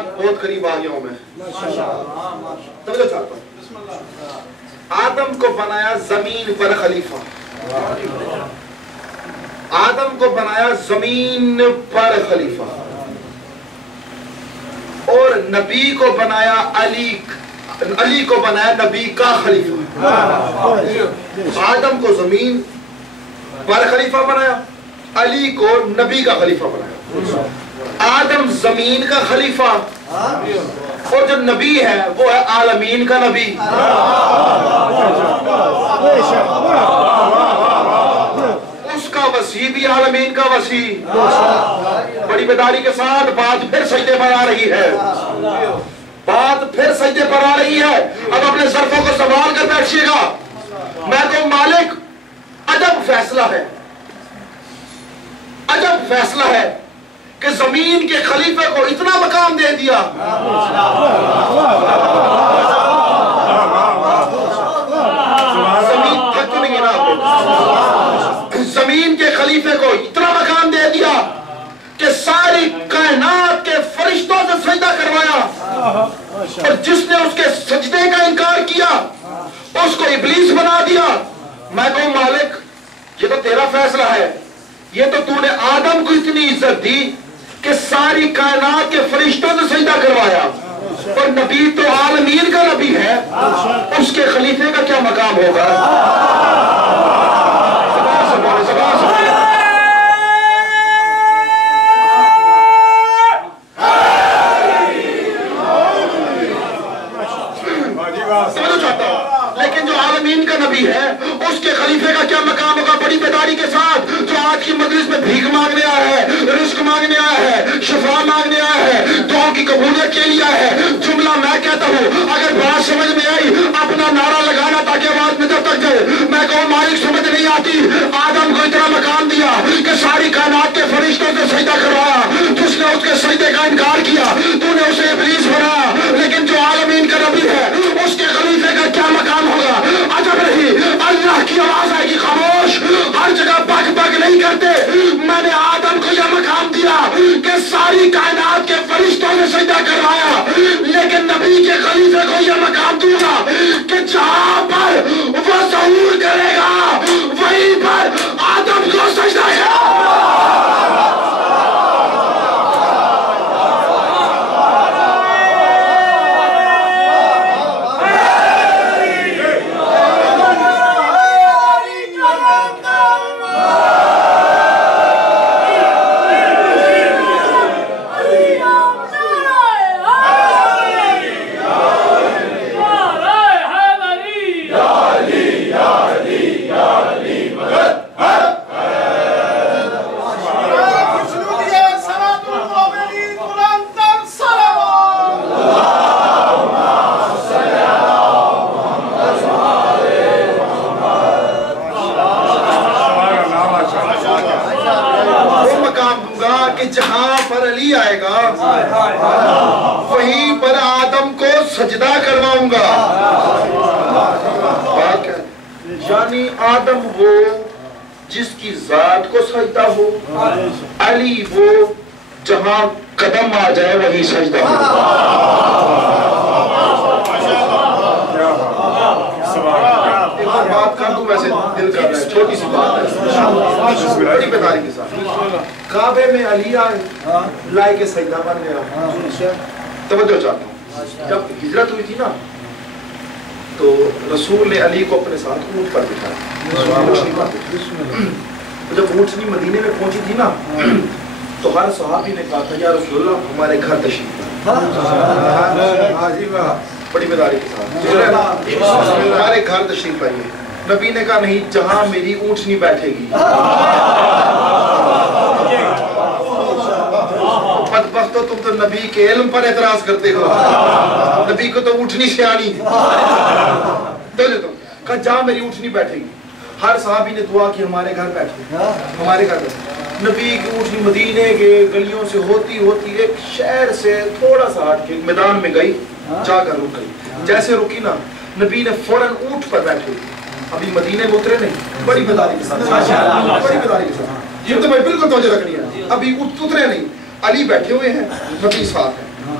ساتھ بہت قریب آ گیا ہوں میں. توجہ چاہتا ہوں. آدم کو بنایا زمین پر خلیفہ. آدم کو بنایا زمین پر خلیفہ اور نبی کو بنایا علی کو بنایا نبی کا خلیفہ. آدم کو زمین پر خلیفہ بنایا, علی کو نبی کا خلیفہ بنایا. آدم زمین کا خلیفہ اور جو نبی ہے وہ ہے عالمین کا نبی. اس کا وسیع بھی عالمین کا وسیع. بڑی بیداری کے ساتھ بات پھر سجدے پر آ رہی ہے. بات پھر سجدے پر آ رہی ہے. اب اپنے ظرفوں کو سنبھال کر بیٹھیے گا. میں تو مالک عجب فیصلہ ہے, عجب فیصلہ ہے کہ زمین کے خلیفے کو اتنا مقام دے دیا. زمین تھک تو نہیں ہے نا, زمین کے خلیفے کو اتنا مقام دے دیا کہ ساری کائنات کے فرشتوں سے سجدہ کروایا, اور جس نے اس کے سجدے کا انکار کیا اس کو ابلیس بنا دیا. میں کہوں مالک یہ تو تیرا فیصلہ ہے. یہ تو تو نے آدم کو اتنی عزت دی کہ ساری کائنات کے فرشتوں سے سجدہ کروایا, اور نبی تو عالمین کا نبی ہے, اس کے خلیفے کا کیا مقام ہوگا؟ لیکن جو عالمین کا نبی ہے اس کے خلیفے کا کیا مقام ہوگا؟ بڑی بیداری کے ساتھ جو آج کی مجلس میں بھیک مانگنے آیا ہے, رزق مانگنے آیا ہے, شفا مانگنے آیا ہے, دعاؤں کی قبولیت کے لیے آیا ہے, جملہ میں کہتا ہوں اگر بات سمجھ میں آئی اپنا نعرہ لگانا تاکہ آواز میں جب تک جائے. میں کہوں مالک سمجھ نہیں آتی. آدم کو اتنا مقام دیا کہ ساری کائنات کے فرشتوں سے سجدہ کروایا, جس نے اس کے سجدے کا انکار کیا تو نے اسے ابلیس بنایا. لیکن جو عالمین کا نبی ہے اس کے خلیفے کا کیا مقام ہوگا؟ عجب نہیں. اللہ کی آواز آئے گی خاموش, ہر جگہ بک بک نہیں کرتے. میں نے آدم کو یہ مقام دیا کہ ساری کائنات کے فرشتوں نے سجدہ کروایا, لیکن نبی کے خلیفے کو یہ مقام دوں گا کہ جہاں پر وہ ظہور کرے گا وہیں پر آدم کو سجدہ کرے. جہاں پر علی آئے گا وہیں پر آدم کو سجدہ کرواؤں گا. یعنی آدم وہ جس کی ذات کو سجدہ ہو, علی وہ جہاں قدم آ جائے وہیں سجدہ ہو. بات کر دوں ویسے دل کر رہا ہے, چھوٹی سی بات ہے بڑی بیداری کے ساتھ. کعبے میں علی آئے, لائے کے سجدہ بن گیا. توجہ چاہتا ہوں, جب ہجرت ہوئی تھی نا تو رسول نے علی کو اپنے ساتھ اونٹ پر بٹھایا. جب اونٹنی مدینے میں پہنچی تھی نا تو ہر صحابی نے کہا تھا یا رسول اللہ ہمارے گھر تشریف لائیے. بڑی بیداری کے ساتھ ہمارے گھر تشریف لائیے. نبی نے کہا نہیں, جہاں میری اونٹنی بیٹھے گی. بدبختو تم تو نبی کے علم پر اعتراض کرتے ہو, نبی کو تو اونٹنی سے آنی. کہا جہاں میری اونٹنی بیٹھے گی. ہر صحابی نے دعا کی ہمارے گھر بیٹھے, ہمارے گھر بیٹھے. نبی کی اونٹنی مدینے کے گلیوں سے ہوتی ہوتی ایک شہر سے تھوڑا سا ہٹ کے میدان میں گئی, جا کر رک گئی. جیسے رکی نا نبی نے فوراً اونٹ پر بیٹھے, ابھی مدینے میں اترے نہیں. بڑی بیداری کے ساتھ, بڑی بیداری کے ساتھ, یہ تو میں بالکل توجہ رکھنی ہے. ابھی اترے نہیں, علی بیٹھے ہوئے ہیں, نبی ساتھ ہیں.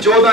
14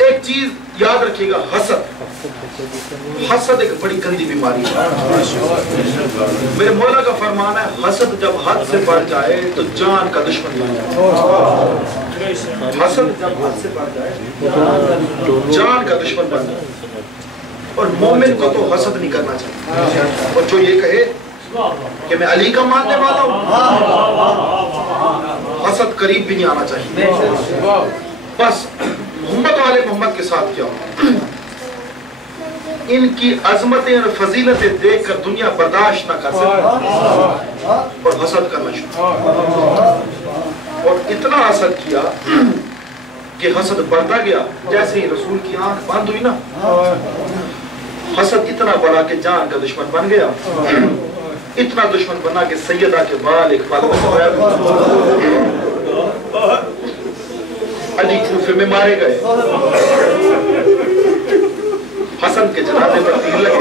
ایک چیز یاد رکھیے گا، حسد ایک بڑی گندی بیماری ہے۔ میرے مولا کا فرمان ہے حسد جب حد سے بڑھ جائے تو جان کا دشمن بن جائے۔ حسد جب حد سے بڑھ جائے جان کا دشمن بن جائے، اور مومن کو تو حسد نہیں کرنا چاہیے۔ اور جو یہ کہے کہ میں علی کا ماننے والا ہوں، حسد قریب بھی نہیں آنا چاہیے۔ بس محمد والے محمد کے ساتھ کیا ہو، ان کی عظمتیں اور فضیلتیں دیکھ کر دنیا برداشت نہ کر سکتی اور حسد کرنا شروع، اور اتنا حسد کیا کہ حسد بڑھتا گیا۔ جیسے ہی رسول کی آنکھ بند ہوئی نا، حسد اتنا بڑا کہ جان کا دشمن بن گیا۔ اتنا دشمن بنا کہ سیدہ کے بال ایک بال علی کوفے میں مارے گئے، حسن کے جنازے پر تیر لگے،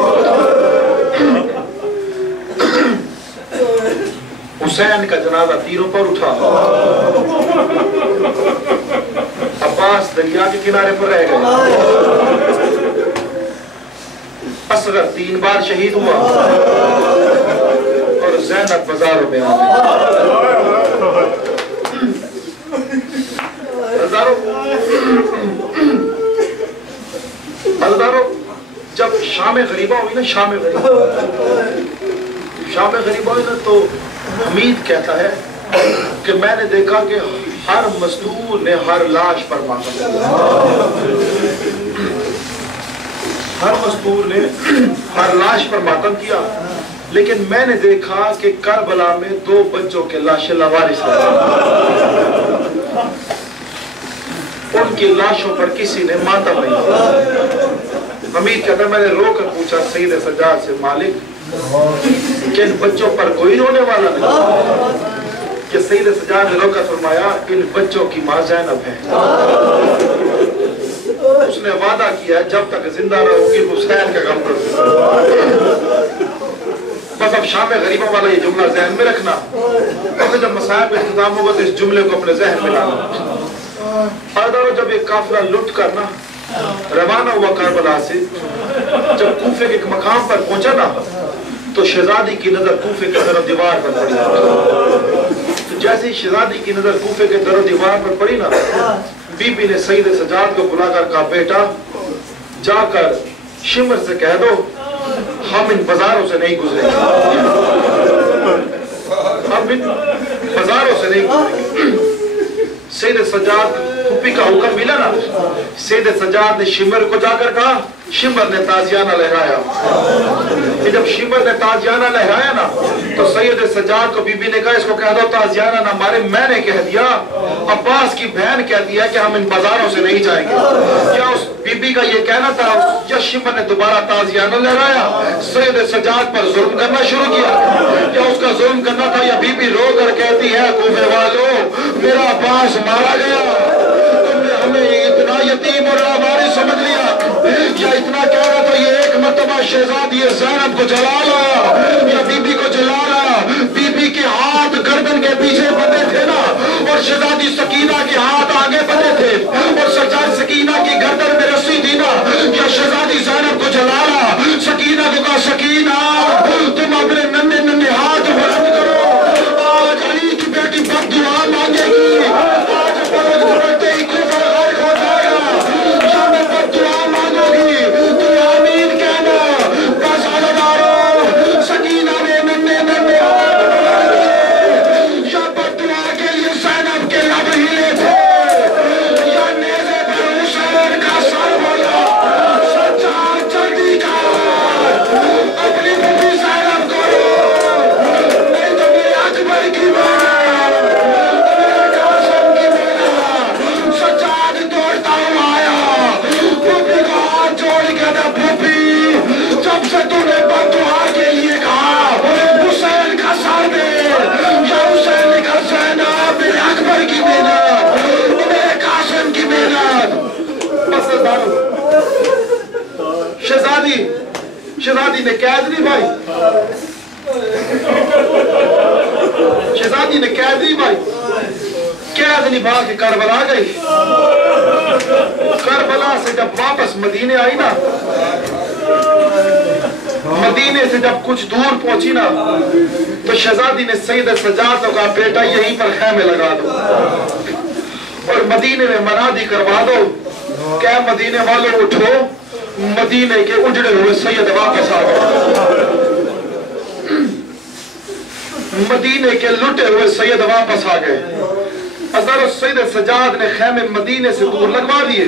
حسین کا جنازہ تیروں پر اٹھا، عباس دریا کے کنارے پر رہ گئے، اصغر 3 بار شہید ہوا، اور زینب بازاروں میں آ ہزاروں جب شام غریبہ ہوئی نا، شام غریبہ ہوئی نا، تو حمید کہتا ہے کہ میں نے دیکھا کہ ہر مزدور نے ہر لاش پر ماتم کیا، ہر مزدور نے ہر لاش پر ماتم کیا، لیکن میں نے دیکھا کہ کربلا میں 2 بچوں کے لاشیں لاوارث ہیں، ان کی لاشوں پر کسی نے ماتم نہیں کیا۔ حمید کہتا ہے میں نے رو کر پوچھا سید سجاد سے، مالک کہ ان بچوں پر کوئی رونے والا نہیں؟ کہ سید سجاد نے رو کر فرمایا ان بچوں کی ماں زینب ہے، اس نے وعدہ کیا ہے جب تک زندہ رہو گی حسین کا غم کرو۔ بس اب شام غریبہ والا یہ جملہ ذہن میں رکھنا، اور جب مسائل پہ اختتام ہوگا تو اس جملے کو اپنے ذہن میں لانا۔ حضرت جب ایک قافلہ لٹ کرنا روانہ ہوا کربلا سے، جب کوفے کے ایک مقام پر پہنچا نا، تو شہزادی کی نظر کوفے کے در و دیوار پر پڑی، تو جیسے ہی شہزادی کی نظر کوفے کے در و دیوار پر پڑی نا، بی بی نے سید سجاد کو بلا کر کہا بیٹا جا کر شمر سے کہہ دو ہم ان بازاروں سے نہیں گزریں گے، ہم ان بازاروں سے نہیں گزریں گے۔ سید سجاد پھپھی کا حکم ملا نا، سید سجاد نے شمر کو جا کر کہا، شمر نے تازیانہ لہرایا، جب شمر نے تازیانہ لہرایا نا تو سید سجاد کو بی بی نے کہا اس کو کہہ دو تازیانہ نہ مارے، میں نے کہہ دیا، عباس کی بہن کہتی ہے کہ ہم ان بازاروں سے نہیں جائیں گے۔ کیا اس بی بی کا یہ کہنا تھا یا شمر نے دوبارہ تازیانہ لہرایا، سید سجاد پر ظلم کرنا شروع کیا؟ کیا اس کا ظلم کرنا تھا یا بی بی رو کر کہتی ہے کوفے والوں میرا عباس مارا گیا، تم نے ہمیں اتنا یتیم اور لاوارث سمجھ لیا؟ یا اتنا کہہ رہا تو یہ ایک مرتبہ شہزادی زینب کو جلا لایا یا بی بی کو جلا لایا؟ بی بی کے ہاتھ گردن کے پیچھے بندھے تھے نا، اور شہزادی سکینہ کے ہاتھ آگے بندھے تھے، اور شہزادی سکینہ کی گردن میں رسی تھی نا، یا شہزادی زینب کو جلا لایا؟ سکینہ کو کہا سکینہ تم اپنے ننھے ننھے ہاتھ بلند کرو، آج علی کی بیٹی بد دعا مانگے گی، آج بلند کرتے ہی کفر غرق ہو جائے گا، یا میں بد دعا مانگو گی تو آمین کہنا۔ بس علیدارو سکینہ نے ننھے ننھے ہاتھ بلند کیے، یا بد دعا کے لیے زینب کے لب ہلے تھے، یا نیزے پر حسین کا سر بولا سجاد جلدی کر اپنی بیٹی زینب کو رو، نہیں تو میرے اکبر کی بات میرے قاسم کی بات۔ سجاد دوڑتا ہوا آیا، پھوپھی کو ہاتھ جوڑ کے کہتا پھوپھی جب سے تو نے بد دعا کے لیے کہا حسین کا سر دے، یا حسین نے کہا زینب میرے اکبر کی محنت، میرے قاسم کی محنت۔ بس شہزادی نے قید نہیں بھائی، شہزادی نے قید نہیں بھائی، قید نبھا کے کربلا گئی. کربلا سے جب واپس مدینے آئی نا, مدینے سے جب کچھ دور پہنچی نا, تو شہزادی نے سید سجاد کو کہا بیٹا یہیں پر خیمے لگا دو اور مدینے میں منادی کروا دو کہ مدینے والوں اٹھو, مدینے کے اجڑے ہوئے سید واپس آ گئے. مدینے کے لٹے ہوئے سید واپس آ گئے. حضرت سید سجاد نے خیمے مدینے سے دور لگوا دیے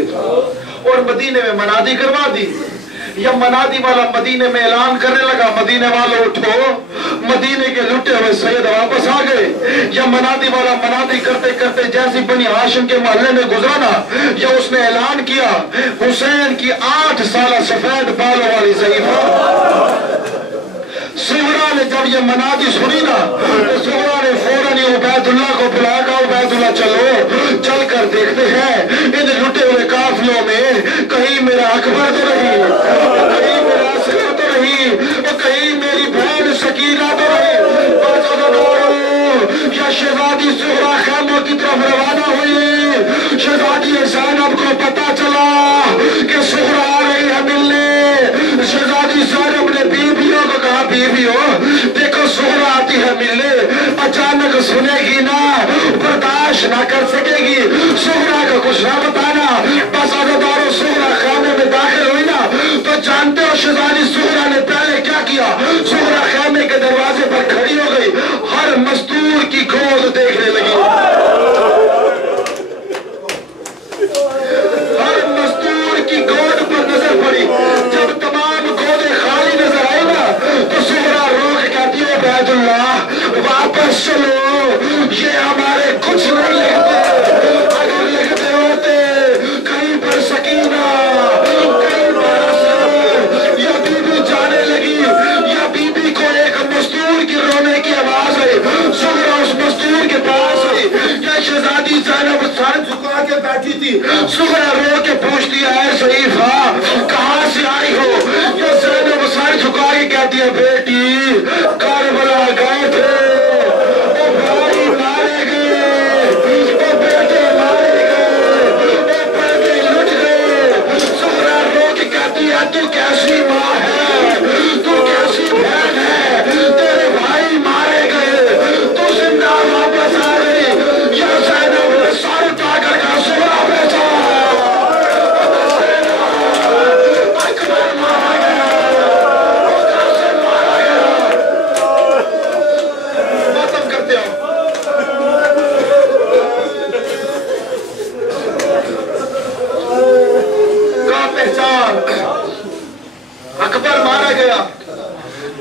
اور مدینے میں منادی کروا دی. یا منادی والا مدینے میں اعلان کرنے لگا مدینے والوں اٹھو, مدینے کے لٹے ہوئے سید واپس آ گئے. یا منادی والا منادی کرتے کرتے جیسی بنی ہاشم کے محلے میں گزرانا, یا اس نے اعلان کیا حسین کی 8 سالہ سفید بالوں والی ضعیفہ. سغرا نے جب یہ منادی سنی نا, تو سغرا نے فوراً عبید اللہ کو بلایا, کہا عبید اللہ چلو چل کر دیکھتے ہیں ان لٹے ہوئے قافلوں میں کہیں میرا اکبر تو نہیں, کہیں میرا اسلم تو نہیں, اور کہیں میری بہن سکینہ تو نہیں. یا شہزادی سغرا خیموں کی طرف روانہ ہوئی. شہزادی زینب کو پتا چلا کہ سغرا آ رہی ہے ملنے. شہزادی زینب نے بیویوں کو کہا بیویوں دیکھو سغرا آتی ہے ملنے, اچانک سنے گی نا, برداشت نہ کر سکے گی, سغرا کا کچھ نہ بتانا. بس عزادارو سغرا خیمے میں داخل ہوئی نا, تو جانتے ہو شہزادی سغرا نے پہلے کیا کیا؟ سغرا خیمے کے دروازے پر کھڑی ہو گئی, ہر مزدور کی گود دیکھنے لگی. ہر مزدور کی گود پر نظر پڑی. جب تمام گودیں خالی نظر آئی نا, تو سغرا رو کے کہتی ہے عبید اللہ واپس چلو, یہ ہمارے کچھ نہیں لکھتے. اگر لکھتے ہوتے کہیں پر سکینہ, کہیں پر اسد, یا بی بی جانے لگی, یا بی بی کو ایک مزدور کی رونے کی آواز آئی, سغرا اس مزدور کے پاس آئی. یا شہزادی زینب سر جھکا کے بیٹھی تھی, سغرا رو کے پوچھتی ہے اے ضعیفہ کہاں سے آئی ہو؟ یا زینب سر جھکا کے کہتی ہے بیٹی کربلا گئے تھے, وہ بھائی مارے گئے, وہ بیٹے مارے گئے, وہ پردے لٹ گئے. سغرا رو کے کہتی ہے تو کیسی ماں ہے, تو کیسی بہن ہے, تیرے بھائی مارے گئے, تو زندہ واپس آ گئی. یا زینب نے سر اٹھا کر کہا سغرا بیٹا اکبر مارا گیا, قاسم مارا گیا. ختم کرتے ہو. کا پہچان, اکبر مارا گیا,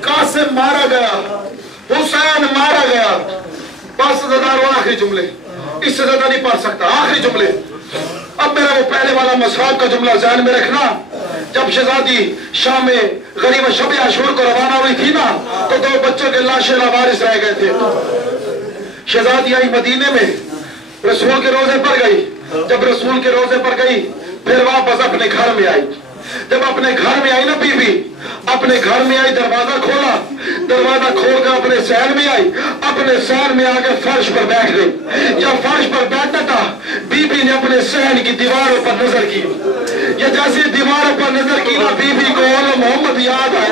قاسم مارا گیا, حسین مارا گیا. بس زدارو آخری جملے, اس سے زیادہ نہیں پڑھ سکتا. آخری جملے. اب میرا وہ پہلے والا مصحاب کا جملہ ذہن میں رکھنا. جب شہزادی شام میں غریب شب عاشور کو روانہ ہوئی تھی نا, تو 2 بچوں کے لاشیں لاوارث رہ گئے تھے. شہزادی آئی مدینے میں, رسول کے روزے پر گئی. جب رسول کے روزے پر گئی پھر واپس اپنے گھر میں آئی. جب اپنے گھر میں آئی نا بی بی, اپنے گھر میں آئی, دروازہ کھولا, دروازہ کھول کر اپنے سہن میں آئی, اپنے سہن میں آ کے فرش پر بیٹھ گئی. جب فرش پر بیٹھنا تھا, بی بی نے اپنے سہن کی دیواروں پر نظر کی. یا جیسے دیواروں پر نظر کی نا, بی بی کو محمد یاد آیا.